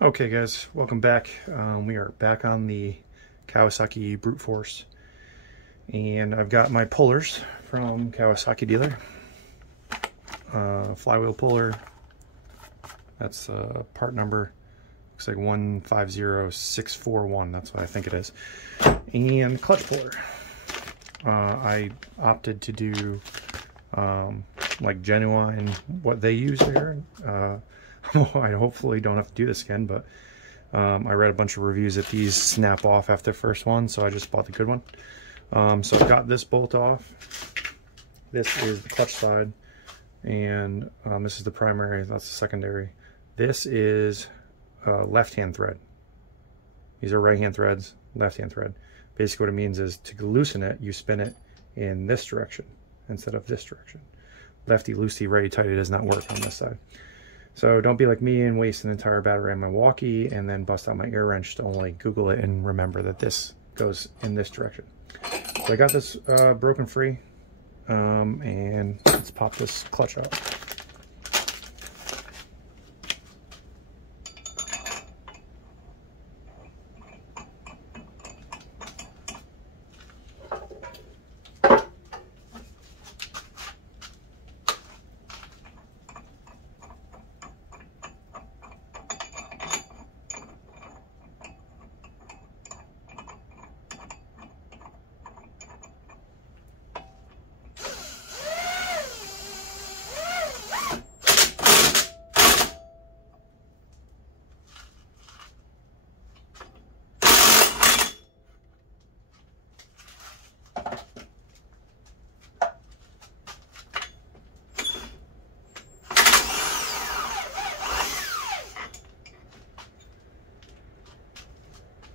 Okay guys, welcome back. We are back on the Kawasaki Brute Force, and I've got my pullers from Kawasaki dealer. Flywheel puller, that's part number, looks like 150641, that's what I think it is. And clutch puller. I opted to do like genuine, what they use there. I hopefully don't have to do this again, but I read a bunch of reviews that these snap off after the first one, so I just bought the good one. So I've got this bolt off. This is the clutch side, and this is the primary, that's the secondary. This is left-hand thread. These are right-hand threads, left-hand thread. Basically what it means is to loosen it, you spin it in this direction instead of this direction. Lefty, loosey, righty, tighty does not work on this side. So don't be like me and waste an entire battery on my walkie and then bust out my ear wrench to only Google it and remember that this goes in this direction. So I got this broken free, and let's pop this clutch out.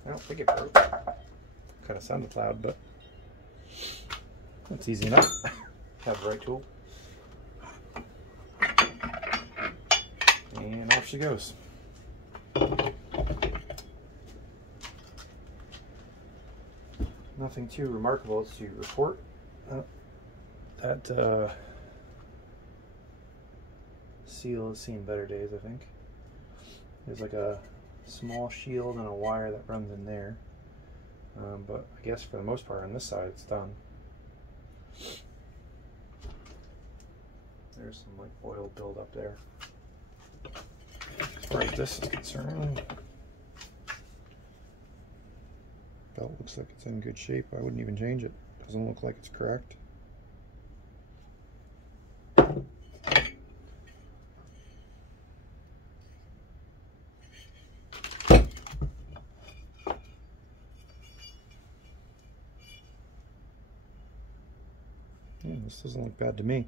I don't think it broke. Kind of sounded loud, but that's easy enough. Have the right tool. And off she goes. Nothing too remarkable to report. That seal has seen better days, I think. There's like a small shield and a wire that runs in there, but I guess for the most part on this side it's done. There's some like oil buildup there. As far as this is concerned, belt looks like it's in good shape. I wouldn't even change it. Doesn't look like it's cracked. This doesn't look bad to me.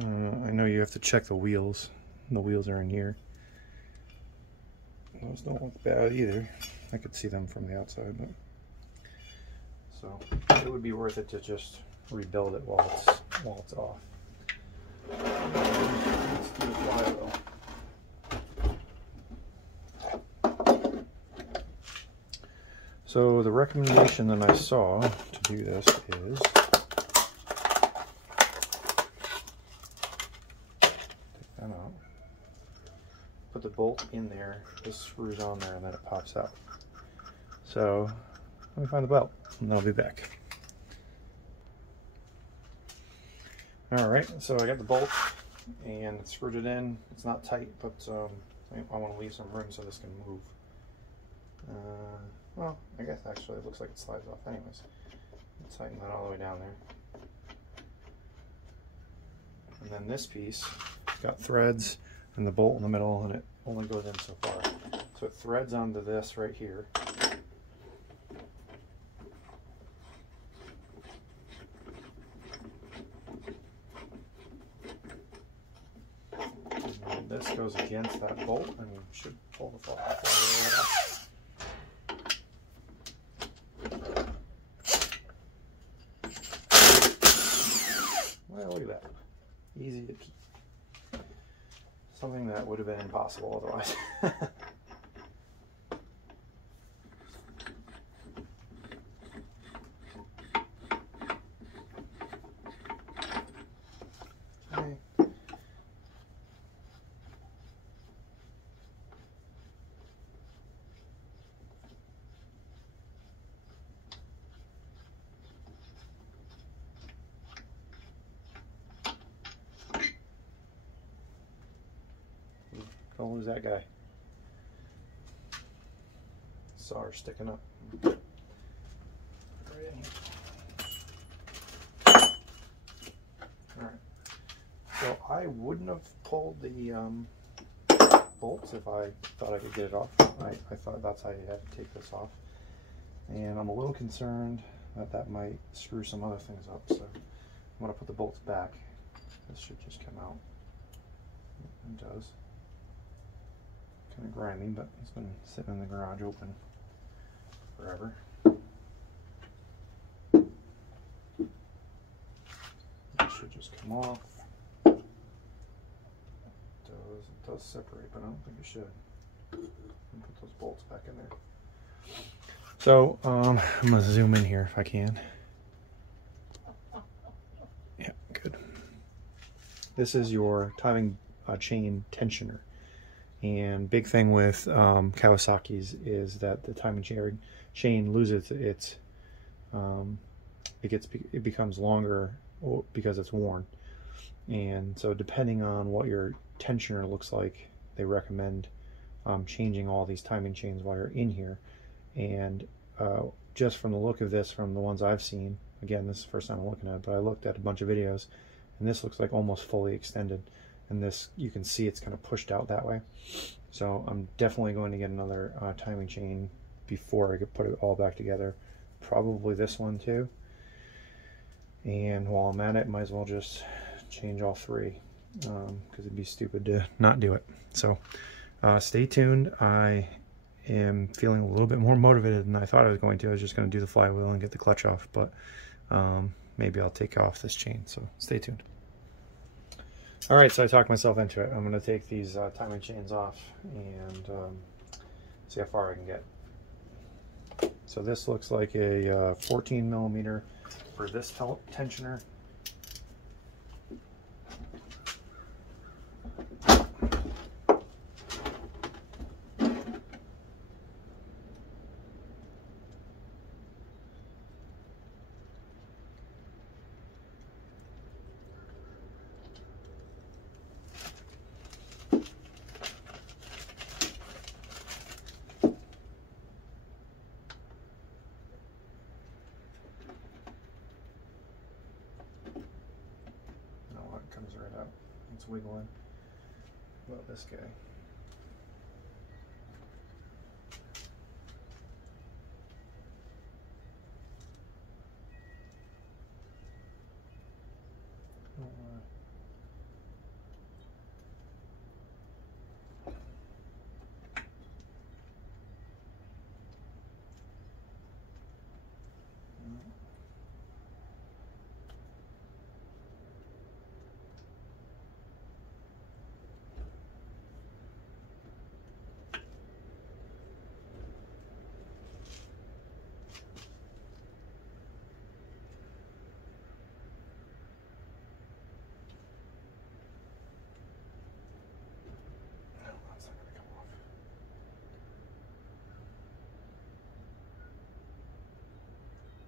I know you have to check the wheels. The wheels are in here. Those don't look bad either. I could see them from the outside, but so it would be worth it to just rebuild it while it's off. Let's do Flywheel. So the recommendation that I saw to do this is them out. Put the bolt in there, this screws on there, and then it pops out. So let me find the belt, and then I'll be back. Alright, so I got the bolt and screwed it in. It's not tight, but I want to leave some room so this can move. Well, I guess actually it looks like it slides off anyways. Tighten that all the way down there. And then this piece got threads and the bolt in the middle, and it only goes in so far. So it threads onto this right here. And then this goes against that bolt and should pull the fall off. Well, look at that. Easy to keep. Something that would have been impossible otherwise. Okay. don't lose that guy. Saw her sticking up. Right in here. Alright. So I wouldn't have pulled the bolts if I thought I could get it off. I thought that's how you had to take this off. And I'm a little concerned that that might screw some other things up. So I'm going to put the bolts back. This should just come out. It does. Kind of grimy, but it's been sitting in the garage open forever. It should just come off. It does separate, but I don't think it should. Put those bolts back in there. So I'm gonna zoom in here if I can. Yeah, good. This is your timing chain tensioner, and big thing with Kawasaki's is that the timing chain loses its it becomes longer because it's worn. And so depending on what your tensioner looks like, they recommend changing all these timing chains while you're in here. And just from the look of this, from the ones I've seen, again, this is the first time I'm looking at it, but I looked at a bunch of videos, and this looks like almost fully extended. And this, you can see it's kind of pushed out that way. So I'm definitely going to get another timing chain before I could put it all back together. Probably this one too. And while I'm at it, might as well just change all three, because it'd be stupid to not do it. So stay tuned. I am feeling a little bit more motivated than I thought I was going to. I was just going to do the flywheel and get the clutch off, but maybe I'll take off this chain, so stay tuned. Alright, so I talked myself into it. I'm going to take these timing chains off and see how far I can get. So this looks like a 14 millimeter for this tensioner. Comes right out. It's wiggling. What about this guy?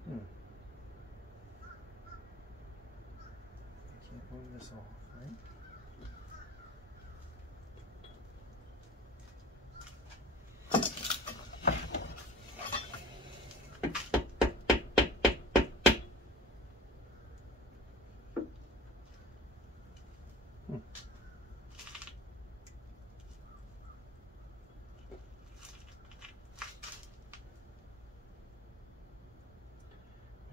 I can't move this off, right?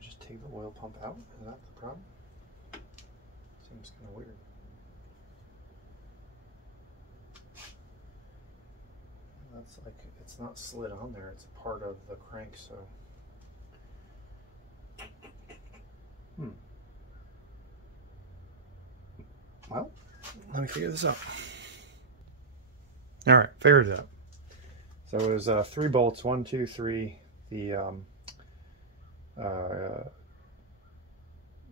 Just take the oil pump out. Is that the problem? Seems kind of weird. That's like, it's not slid on there, it's a part of the crank, so. Well, let me figure this out. All right, figured it out. So it was 3 bolts, 1, 2, 3. The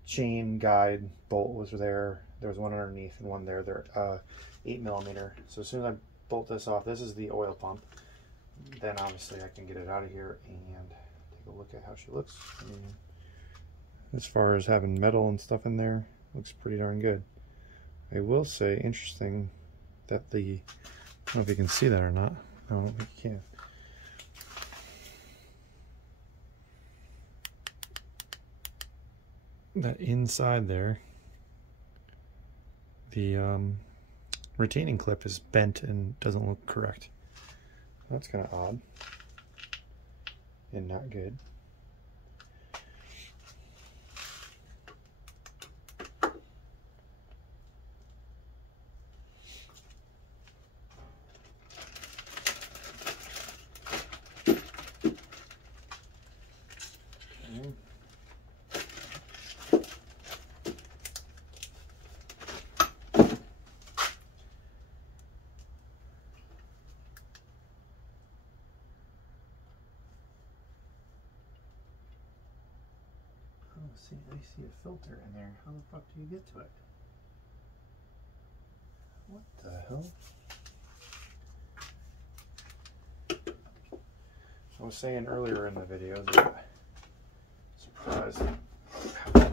chain guide bolt was there. There was one underneath and one there. They're 8 millimeter. So as soon as I bolt this off, this is the oil pump. Then obviously I can get it out of here and take a look at how she looks. And as far as having metal and stuff in there, looks pretty darn good. I will say, interesting that the I don't know if you can see that or not. I don't think you can. That inside there, the retaining clip is bent and doesn't look correct. That's kind of odd and not good. See, I see a filter in there. How the fuck do you get to it? What the hell? I was saying earlier in the video that surprised. Yeah,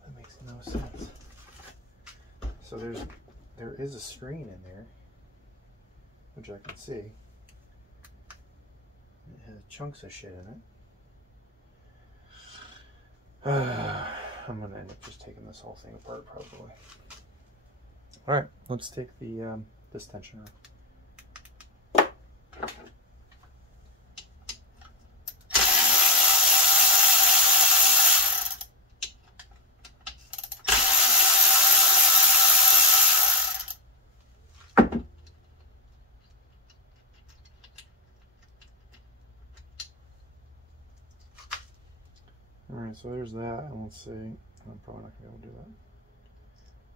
that makes no sense. So there is a screen in there, which I can see. It has chunks of shit in it. I'm gonna end up just taking this whole thing apart probably. All right, let's take the this tensioner off. Alright, so there's that, and let's see. I'm probably not going to be able to do that.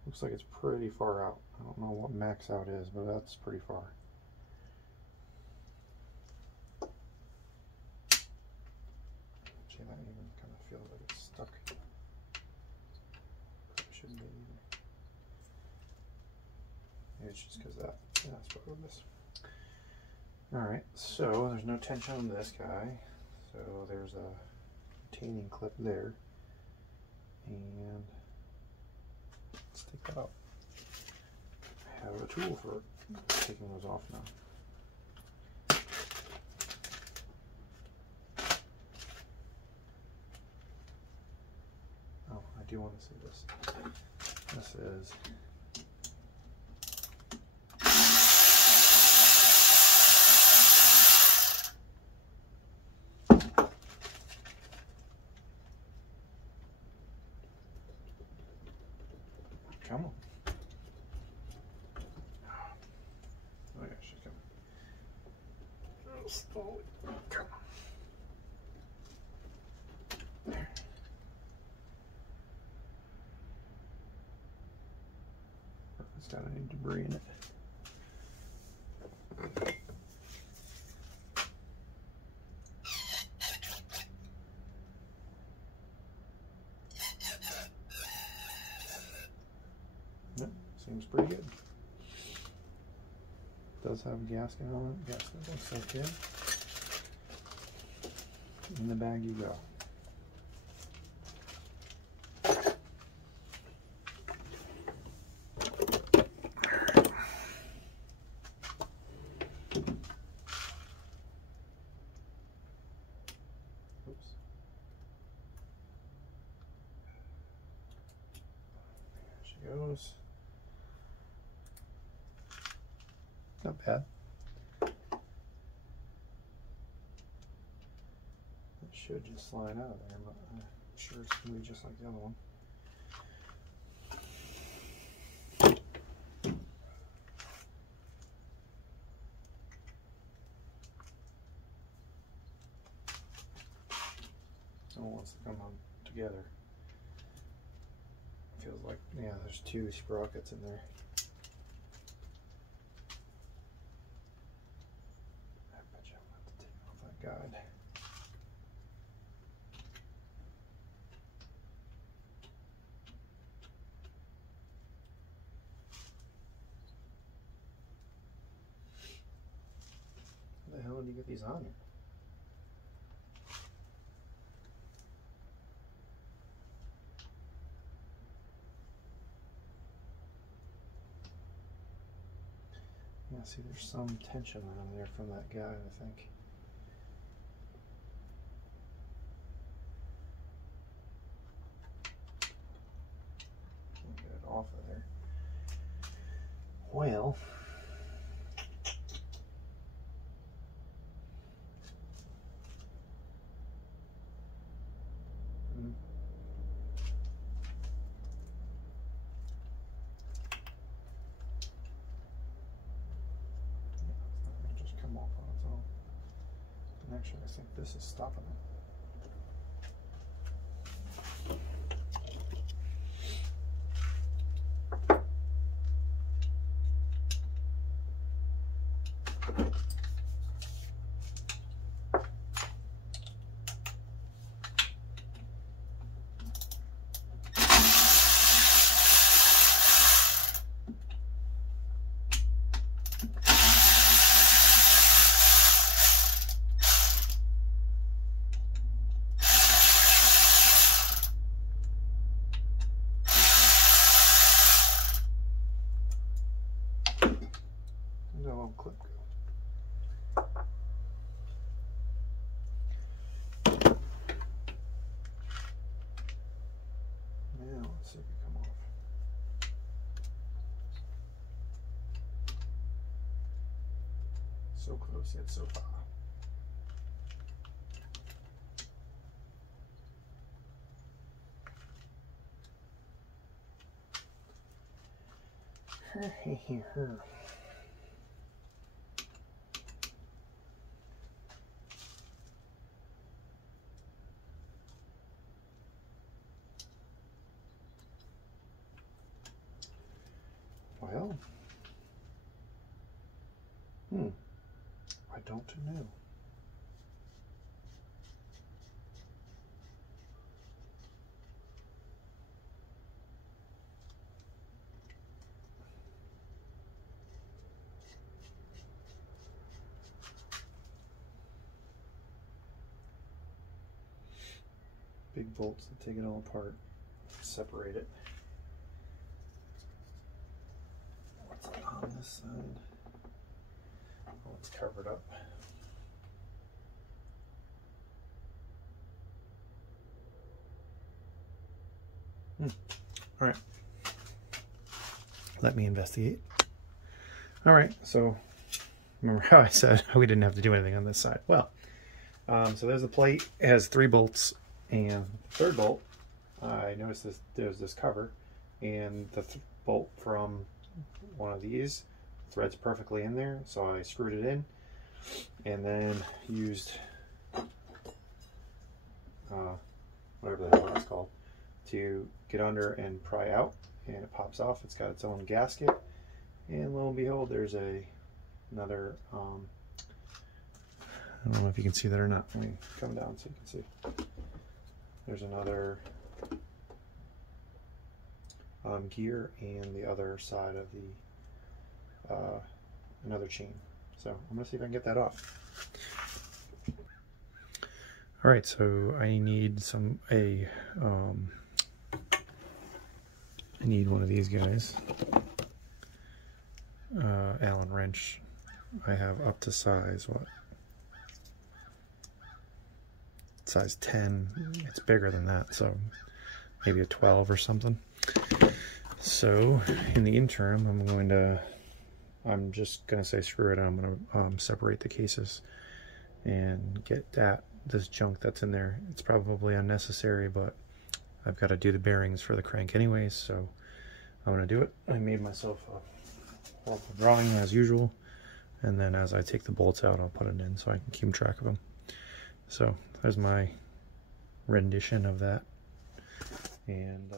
Looks like it's pretty far out. I don't know what max out is, but that's pretty far. Actually, that even kind of feels like it's stuck. It shouldn't be either. Maybe it's just because that. Yeah, that's probably this. Alright, so there's no tension on this guy. So there's a retaining clip there, and let's take that out. I have a tool for taking those off now. Oh, I do want to see this. This is come on. Oh yeah, she's coming. Oh, slowly. Come on. There. It's got any debris in it. Yep, seems pretty good. Does have a gasket on it. Gasket looks okay. In the bag you go. Oops. There she goes. Not bad. It should just slide out of there, but I'm sure it's going to be just like the other one. So once they come on together, it feels like, yeah, there's two sprockets in there. I bet you I'm going to have to take off that guide. How the hell did you get these on here? Yeah, see, there's some tension on there from that guy, I think. Can't get it off of there. Well, actually, I think this is stopping it. Clip go. Now let's see if it come off. So close yet so far. Well, I don't know. Big bolts that take it all apart, separate it. What's on this side? Oh, it's covered up. All right, let me investigate. All right, so remember how I said we didn't have to do anything on this side? Well, so there's the plate. It has 3 bolts, and the third bolt, I noticed there's this cover, and the bolt from one of these threads perfectly in there, so I screwed it in, and then used whatever the hell it's called to get under and pry out, and it pops off. It's got its own gasket, and lo and behold, there's another I don't know if you can see that or not. Let me come down so you can see. There's another gear and the other side of the another chain. So I'm gonna see if I can get that off. All right, so I need I need one of these guys, Allen wrench. I have up to size what? Size 10. It's bigger than that, so maybe a 12 or something. So in the interim, I'm just gonna say screw it. I'm gonna separate the cases and get this junk that's in there. It's probably unnecessary, but I've got to do the bearings for the crank anyways, so I'm gonna do it. I made myself a horrible drawing as usual, and then as I take the bolts out, I'll put it in so I can keep track of them. So there's my rendition of that, and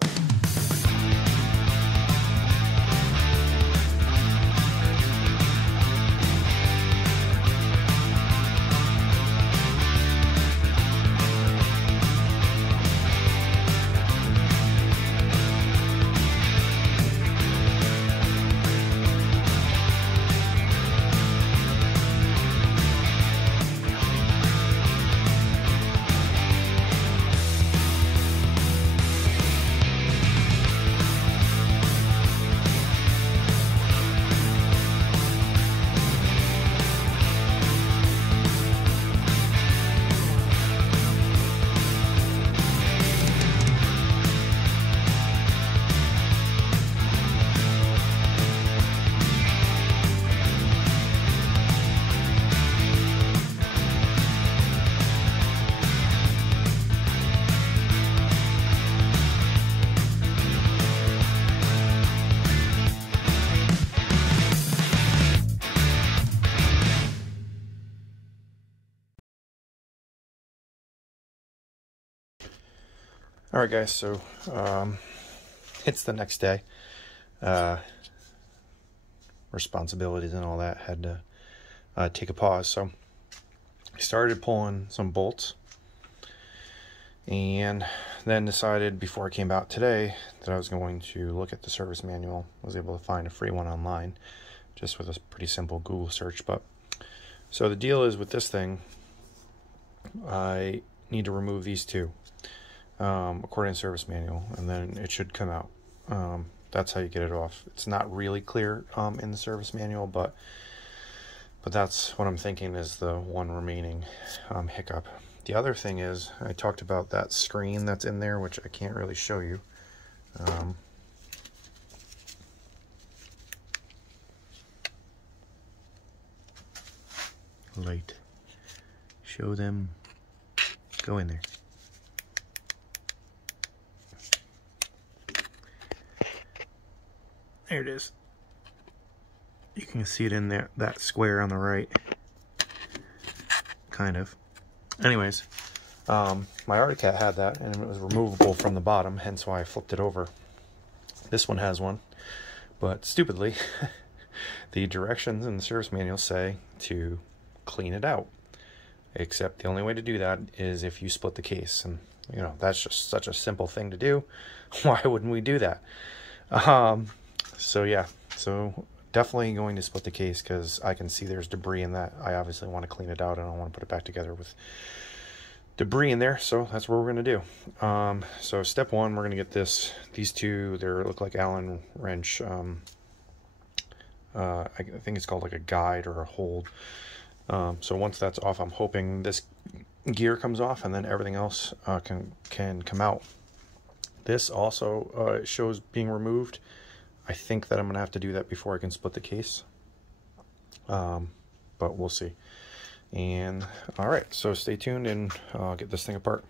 Alright guys, so it's the next day. Responsibilities and all that had to take a pause, so I started pulling some bolts and then decided before I came out today that I was going to look at the service manual. I was able to find a free one online just with a pretty simple Google search. But so the deal is with this thing, I need to remove these two according to service manual, and then it should come out. That's how you get it off. It's not really clear in the service manual, but that's what I'm thinking is the one remaining hiccup. The other thing is, I talked about that screen that's in there, which I can't really show you. Light. Show them. Go in there. There it is. You can see it in there, that square on the right. Kind of. Anyways, my Arctic had that, and it was removable from the bottom, hence why I flipped it over. This one has one, but stupidly, the directions in the service manual say to clean it out. Except the only way to do that is if you split the case, and you know, that's just such a simple thing to do. Why wouldn't we do that? So yeah, so definitely going to split the case because I can see there's debris in that. I obviously want to clean it out. I don't want to put it back together with debris in there, so that's what we're going to do. So step one, we're going to get these two, they look like Allen wrench. I think it's called like a guide or a hold. So once that's off, I'm hoping this gear comes off and then everything else can come out. This also shows being removed. I think that I'm going to have to do that before I can split the case. But we'll see. And all right, so stay tuned and I'll get this thing apart.